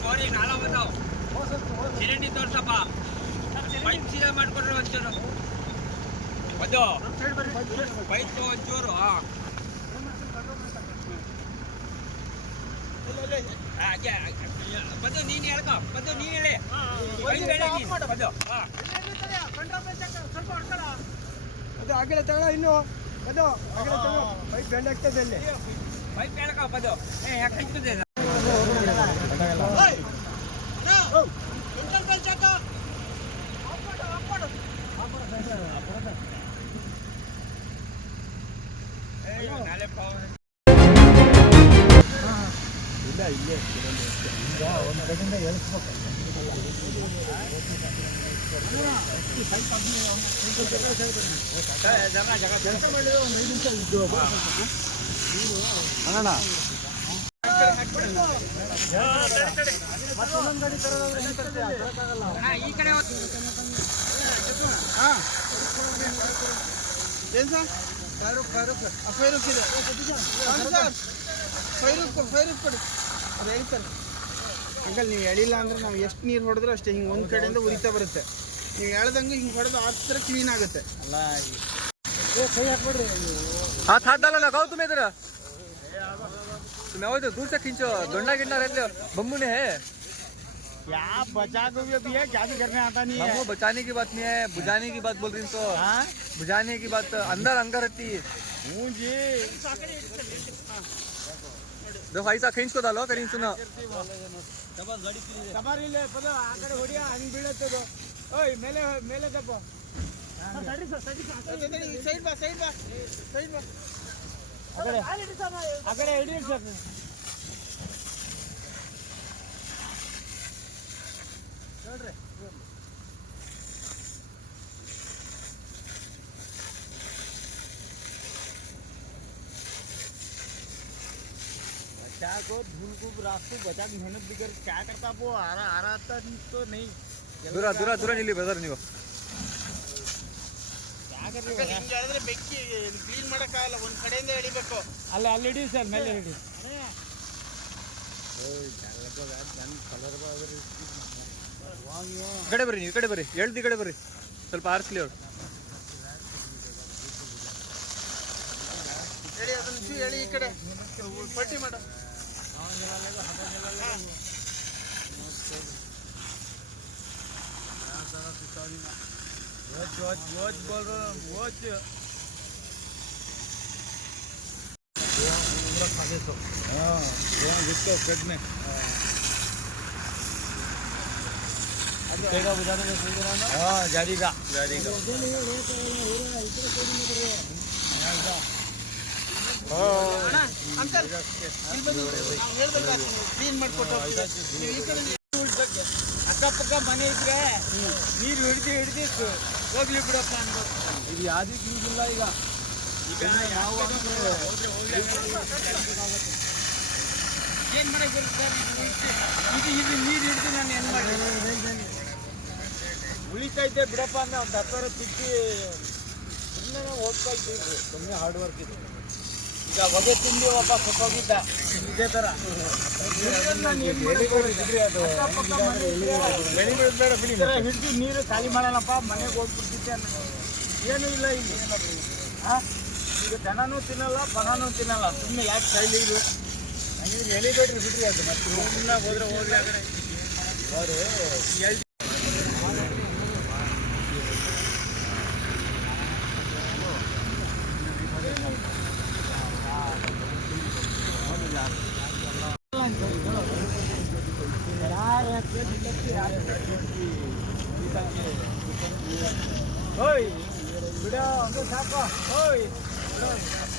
ಮೋರಿ ನಾಳ ಬಂದಾವ್ ಚಿರಂಡಿ ತೋರ್ಸಪ್ಪ ಬೈಕ್ ಸೀದಾ ಮಾಡ್ಕೊಡ್ರಿ ಒಂಚೂರು ಅದು ಬೈಕ್ ಒಂಚೂರು ಬಂದು ನೀನು ಹೇಳ್ಕೊ ಬಂದು ನೀನು ಹೇಳಿ ಬಂದು ಅದು ಆಗಲೇ ತಗೊಳ ಇನ್ನು ಅದು ಆಗಲೇ ತಗೊಳ ಬೈಕ್ ಬೆಂಡ್ ಆಗ್ತದೆ ಅಲ್ಲಿ ಬೈಕ್ ಹೇಳ್ಕೊ ಬಂದು ಯಾಕೆ ಹಂಚ್ತದೆ ಇಲ್ಲ ಇಲ್ಲೇ ಈಗ ಒಂದು ಕಡೆಯಿಂದ ಎಳಿಸ್ಬೇಕು ಅಣ್ಣ ಈ ಕಡೆ ಏನು ಸರ್ ಫೈರೂಕ್ ಇದೆ ಫೈರೂಕ್ ಕೊಡಿ ಅದು ಹೇಳ್ತಾರೆ ಅಂಕಲ್ ನೀವು ಎಳಿಲ್ಲ ಅಂದ್ರೆ ನಾವು ಎಷ್ಟು ನೀರು ಹೊಡೆದ್ರೆ ಅಷ್ಟೇ ಹಿಂಗೆ ಒಂದು ಕಡೆಯಿಂದ ಉರಿತಾ ಬರುತ್ತೆ ನೀವು ಹೇಳ್ದಂಗೆ ಹಿಂಗೆ ಹೊಡೆದು ಆ ಥರ ಕ್ಲೀನ್ ಆಗುತ್ತೆ ಅಲ್ಲ ಕೈ ಹಾಕ್ಬಿಡ್ರಿ हाथ हाथ डालो लगाओ तुम इधर तुम्हें वो दूर से खींचो डंडा गिरना रहते बम्बू ने है क्या बचा को भी है क्या भी करने आता नहीं है बम्बू बचाने की बात नहीं है बुझाने की बात बोल रही तो बुझाने की बात अंदर अंदर रहती है जी देखो ऐसा खींच को डालो कहीं सुनो ಸವಾರಿ ಇಲ್ಲ ಪದ ಆ ಕಡೆ ಹೊಡಿಯ ಹಂಗೆ ಬೀಳುತ್ತೆ ಓಯ್ ಮೇಲೆ ಮೇಲೆ ತಪ್ಪ ಸೈಡ್ ಬಾ ಸೈಡ್ ಬಾ ಸೈಡ್ ಬಾ ಆ ಕಡೆ ಹಿಡಿಯಿರಿ ಸರ್ ನೋಡ್ರಿ बच्चा को धूल को रास्ते बचा मेहनत बिगर क्या करता वो आ रहा था तो नहीं दूरा दूरा दूरा निली ब्रदर ನೀವು ಹಿಂಗೆ ಹೇಳಿದ್ರೆ ಬೆಂಕಿ ಕ್ಲೀನ್ ಮಾಡೋಕ್ಕಾಗಲ್ಲ ಒಂದು ಕಡೆಯಿಂದ ಎಳಿಬೇಕು ಅಲ್ಲಿ ಹಿಡಿ ಸರ್ ಮೇಲೆ ಹಿಡಿ ಕಡೆ ಬರ್ರಿ ನೀವು ಕಡೆ ಬರ್ರಿ ಹೇಳ್ದಿ ಕಡೆ ಬರ್ರಿ ಸ್ವಲ್ಪ ಆರಿಸ್ಲಿ ಅವ್ರು ಹೇಳಿ ಅದನ್ನು ಹೇಳಿ ಈ ಕಡೆ ಪಟ್ಟಿ ಮಾಡ बोल रहा जारीगा ಕ್ಲೀನ್ ಮಾಡಿಕೊಟ್ಟು ಅಕ್ಕಪಕ್ಕ ಮನೆ ಇದ್ರೆ ನೀರು ಹಿಡಿದಿತ್ತು ಹೋಗ್ಲಿ ಬಿಡಪ್ಪ ಅನ್ಬೋದು ಇದು ಯಾವುದಕ್ಕೆ ಯೂಸ್ ಇಲ್ಲ ಈಗ ನಾವು ಏನು ಮಾಡೋದು ಸರ್ ಇದು ನೀರು ಹಿಡಿದು ನಾನು ಏನು ಮಾಡಿ ಉಳಿತೈತೆ ಬಿಡಪ್ಪ ಅಂದ್ರೆ ಒಂದು 10 ತಿಕ್ಕಿ ಸುಮ್ಮನೆ ಹೋಗ್ತಾ ಇದ್ದೀವಿ ಸುಮ್ಮನೆ ಹಾರ್ಡ್ ವರ್ಕ್ ಇದೆ ಈಗ ಹೊಗೆ ತಿಂಡಿ ಒಬ್ಬ ಸತ್ತೋಗಿದ್ದ ಇದೇ ಥರ ಹಿಡಿದು ನೀರು ಖಾಲಿ ಮಾಡೋಣಪ್ಪ ಮನೆಗೆ ಹೋಗ್ಬಿಡ್ತಿದ್ದೆ ಏನೂ ಇಲ್ಲ ಇಲ್ಲಿ ಈಗ ದನನೂ ತಿನ್ನಲ್ಲ ಬನನೂ ತಿನ್ನಲ್ಲ ಸುಮ್ಮನೆ ಯಾಕೆ ಕೈಲಿ ಇದು ಹಂಗಿದ್ರೆ ಎಳಿಬೇಡ್ರಿ ಬಿಡ್ರಿ ಅದು ಮತ್ತೆ ಸುಮ್ಮನೆ ಹೋದ್ರೆ ಹೋಗ್ಲಿ ಆ ಕಡೆ ಅವರು ಓಯ್ ಬಿಡ ಒಂದು ಸಾಕು ಓಯ್ ಬಿಡ